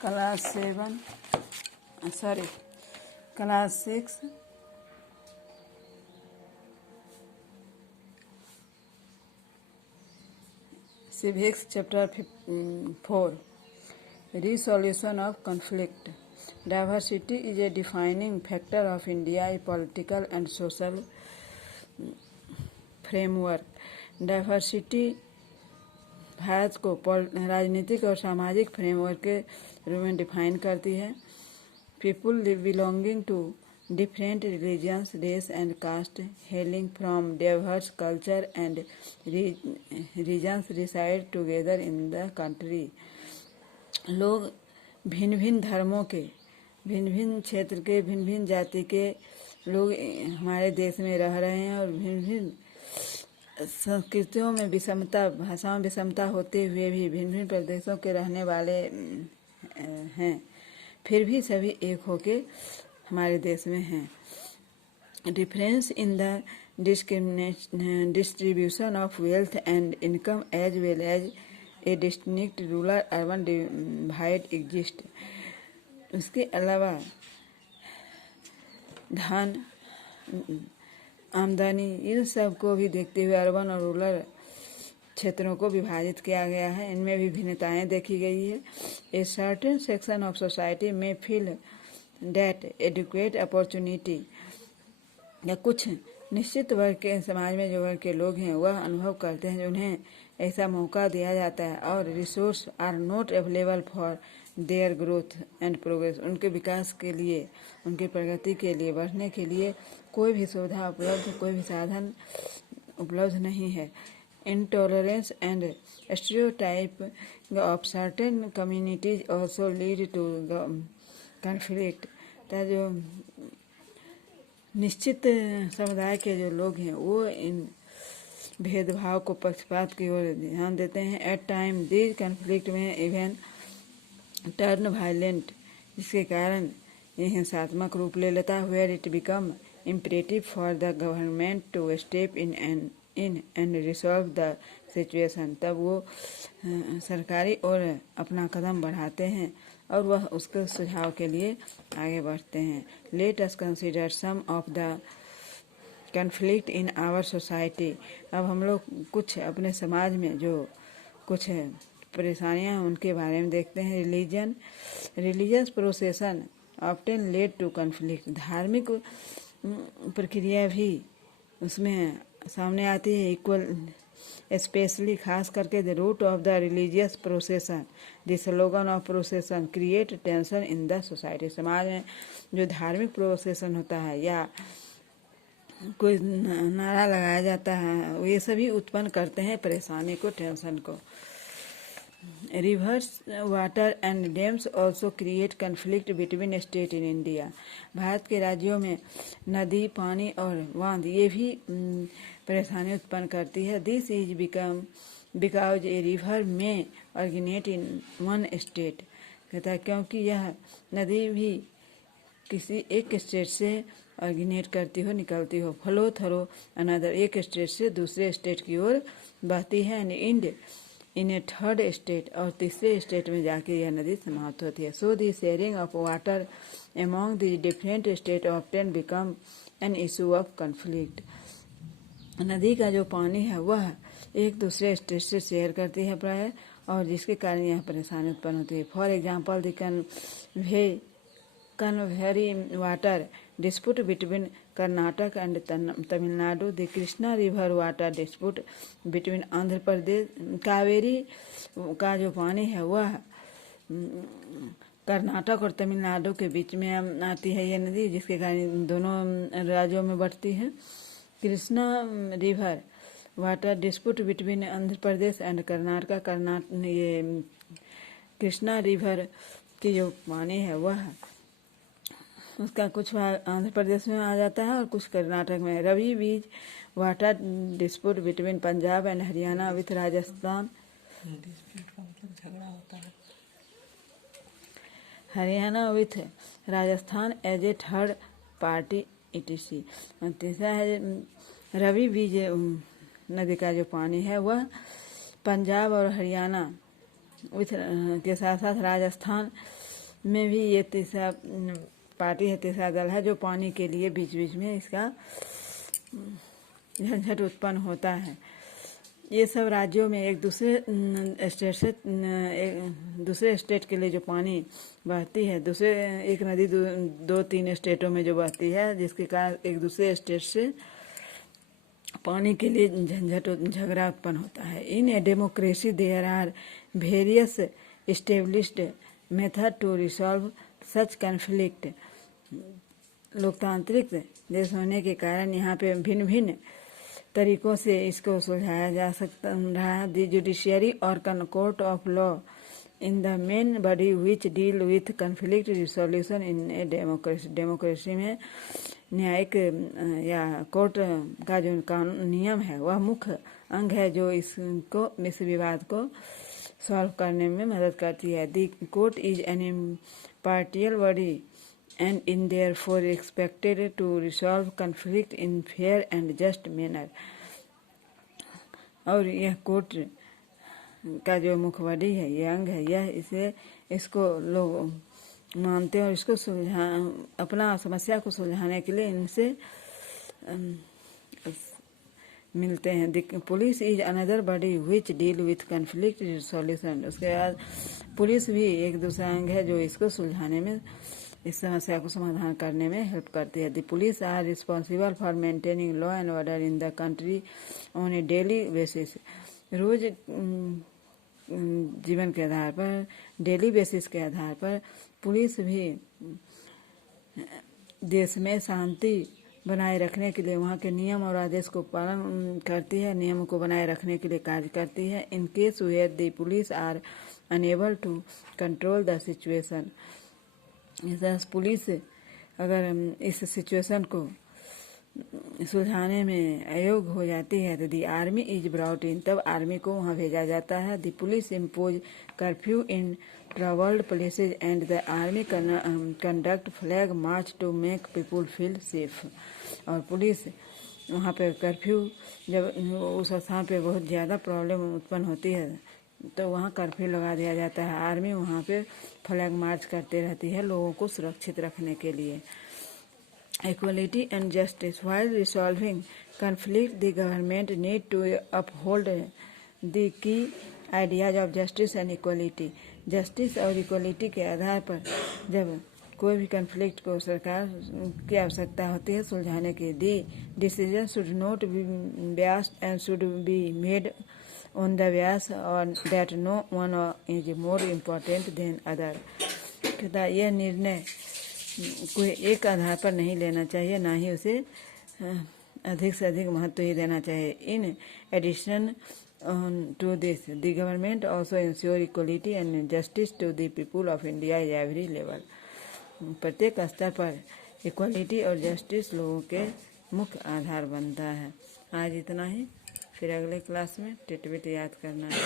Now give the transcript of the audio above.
Class 6 civics chapter 4 resolution of conflict. Diversity is a defining factor of India's political and social framework. Diversity Bharat को राजनीतिक और सामाजिक framework के रूप में डिफाइन करती है. People belonging to different religions, race and caste, hailing from diverse culture and regions reside together in the country. लोग भिन्न भिन्न धर्मों के, भिन्न भिन्न क्षेत्र के, भिन्न भिन्न जाति के लोग हमारे देश में रह रहे हैं और भिन्न भिन्न संस्कृतियों में विषमता, भाषाओं में विषमता होते हुए भी भिन्न भिन्न प्रदेशों के रहने वाले हैं, फिर भी सभी एक होके हमारे देश में हैं. Difference in the distribution of wealth and income as well as a distinct rural urban divide exist. उसके अलावा धन, आमदनी, इन सब को भी देखते हुए अर्बन और रूरल क्षेत्रों को विभाजित किया गया है. इनमें भी भिन्नताएं देखी गई है. A certain section of society में फील डेट एडुकेट अपॉर्चुनिटी, या कुछ निश्चित वर्ग के समाज में जो वर्ग के लोग हैं वह अनुभव करते हैं उन्हें ऐसा मौका दिया जाता है और resource are not available for their growth and progress. उनके विकास के लिए, उनकी प्रगति के लिए, बढ़ने के लिए कोई भी सुविधा उपलब्ध, कोई भी साधन उपलब्ध नहीं है. Intolerance and stereotype of certain communities also lead to conflict. जो निश्चित समुदाय के जो लोग हैं वो इन भेदभाव को, पक्षपात की ओर ध्यान देते हैं. एट टाइम दिस कॉन्फ्लिक्ट में इवन टर्न वायलेंट, जिसके कारण यह हिंसात्मक रूप ले लेता है. Where it become imperative for the government to step in and resolve the situation. तब वो सरकारी और अपना कदम बढ़ाते हैं और वह उसके सुझाव के लिए आगे बढ़ते हैं. Let us consider some of the conflict in our society. अब हम लोग कुछ अपने समाज में जो कुछ परेशानियां हैं उनके बारे में देखते हैं. Religious procession often led to conflict. धार्मिक प्रक्रिया भी उसमें सामने आती है. इक्वल स्पेशली खास करके the route of the religious procession, the slogan of procession create tension in the society. समाज में जो धार्मिक प्रोसेसन होता है या कोई नारा लगाया जाता है, ये सभी उत्पन्न करते हैं परेशानी को, टेंशन को. Reverse water and dams also create conflict between state in India. Bharat के राज्यों में नदी, पानी और बांध ये भी परेशानी उत्पन्न करती है. This is because a river में ऑरिजिनेट इन वन स्टेट. कहता है क्योंकि यह नदी भी किसी एक स्टेट से ऑरिजिनेट करती हो, निकलती हो. फ्लो थ्रू अनदर, एक स्टेट से दूसरे स्टेट की ओर बहती है. And end in a third state, और तीसरे स्टेट में जाके यह नदी समाप्त होती है. So the sharing of water among the different state often become an issue of conflict. नदी का जो पानी है वह एक दूसरे स्टेट से शेयर करती है प्राय, और जिसके कारण यह परेशानी उत्पन्न होती है. For example the Kaveri water dispute between Karnataka and Tamil Nadu. The Krishna river water dispute between Andhra Pradesh. Kaveri का जो पानी है वह कर्नाटक और तमिलनाडु के बीच में आती है ये नदी, जिसके कारण दोनों राज्यों में बढ़ती है. Krishna river water dispute between Andhra Pradesh and Karnataka. ये कृष्णा रिवर की जो पानी है वह उसका कुछ भाग आंध्र प्रदेश में आ जाता है और कुछ कर्नाटक में. Ravi Beas water dispute between Punjab and Haryana with Rajasthan. झगड़ा होता है Haryana with Rajasthan as a third party etc. तीसरा है रवि बीज नदी का जो पानी है वह पंजाब और हरियाणा विथ के साथ साथ राजस्थान में भी ये तीसरा पार्टी है, तीसरा दल है जो पानी के लिए बीच बीच में इसका झंझट उत्पन्न होता है। ये सब राज्यों में एक दूसरे स्टेट से दूसरे स्टेट के लिए जो पानी बहती है, दूसरे एक नदी दो तीन स्टेटों में जो बहती है, जिसके कारण एक दूसरे स्टेट से पानी के लिए झंझट झगड़ा उत्पन्न होता है। In a democracy there are various established method to resolve such conflict. लोकतांत्रिक देश होने के कारण यहाँ पे भिन्न भिन्न तरीकों से इसको सुलझाया जा सकता रहा है। द जुडिशियरी और court of law in the main body which deal with conflict resolution in a democracy. Democracy में न्यायिक या कोर्ट का जो कानून नियम है वह मुख्य अंग है जो इस विवाद को सॉल्व करने में मदद करती है। The court is an impartial body and in therefore expected to resolve conflict in fair and just manner। और यह कोर्ट का जो मुख्य बॉडी है, यह अंग है, यह इसको लोग मानते हैं और इसको अपना समस्या को सुलझाने के लिए इनसे मिलते हैं। The police is another body which deal with conflict resolution. उसके बाद पुलिस भी एक दूसरा अंग है जो इसको सुलझाने में, इस समस्या को समाधान करने में हेल्प करती है। The police are responsible for maintaining law and order in the country on a daily basis. रोज जीवन के आधार पर, डेली बेसिस के आधार पर पुलिस भी देश में शांति बनाए रखने के लिए वहाँ के नियम और आदेश को पालन करती है, नियम को बनाए रखने के लिए कार्य करती है। In case where the police are unable to control the situation. Police अगर इस सिचुएशन को सुलझाने में अयोग्य हो जाती है तो दी आर्मी इज ब्रॉट इन, तब आर्मी को वहाँ भेजा जाता है। The police impose curfew in travelled places and the army conduct flag March two make people feel safe. और पुलिस वहाँ पे कर्फ्यू, जब उस स्थान पे बहुत ज़्यादा प्रॉब्लम उत्पन्न होती है तो वहाँ कर्फ्यू लगा दिया जाता है। आर्मी वहाँ पे फ्लैग मार्च करते रहती है लोगों को सुरक्षित रखने के लिए। Equality and justice. While resolving conflict, the government need to uphold the key ideas of justice and equality. Justice और equality के आधार पर जब कोई भी कन्फ्लिक्ट को सरकार की आवश्यकता होती है सुलझाने के, the decision should not be biased and should be made on the basis और that no one is more important than other। यह निर्णय कोई एक आधार पर नहीं लेना चाहिए, ना ही उसे अधिक से अधिक महत्व ही देना चाहिए। In addition to this the government also ensure equality and justice to the people of India at every level. प्रत्येक स्तर पर इक्वलिटी और जस्टिस लोगों के मुख्य आधार बनता है। आज इतना ही, फिर अगले क्लास में टिटबिट याद करना है।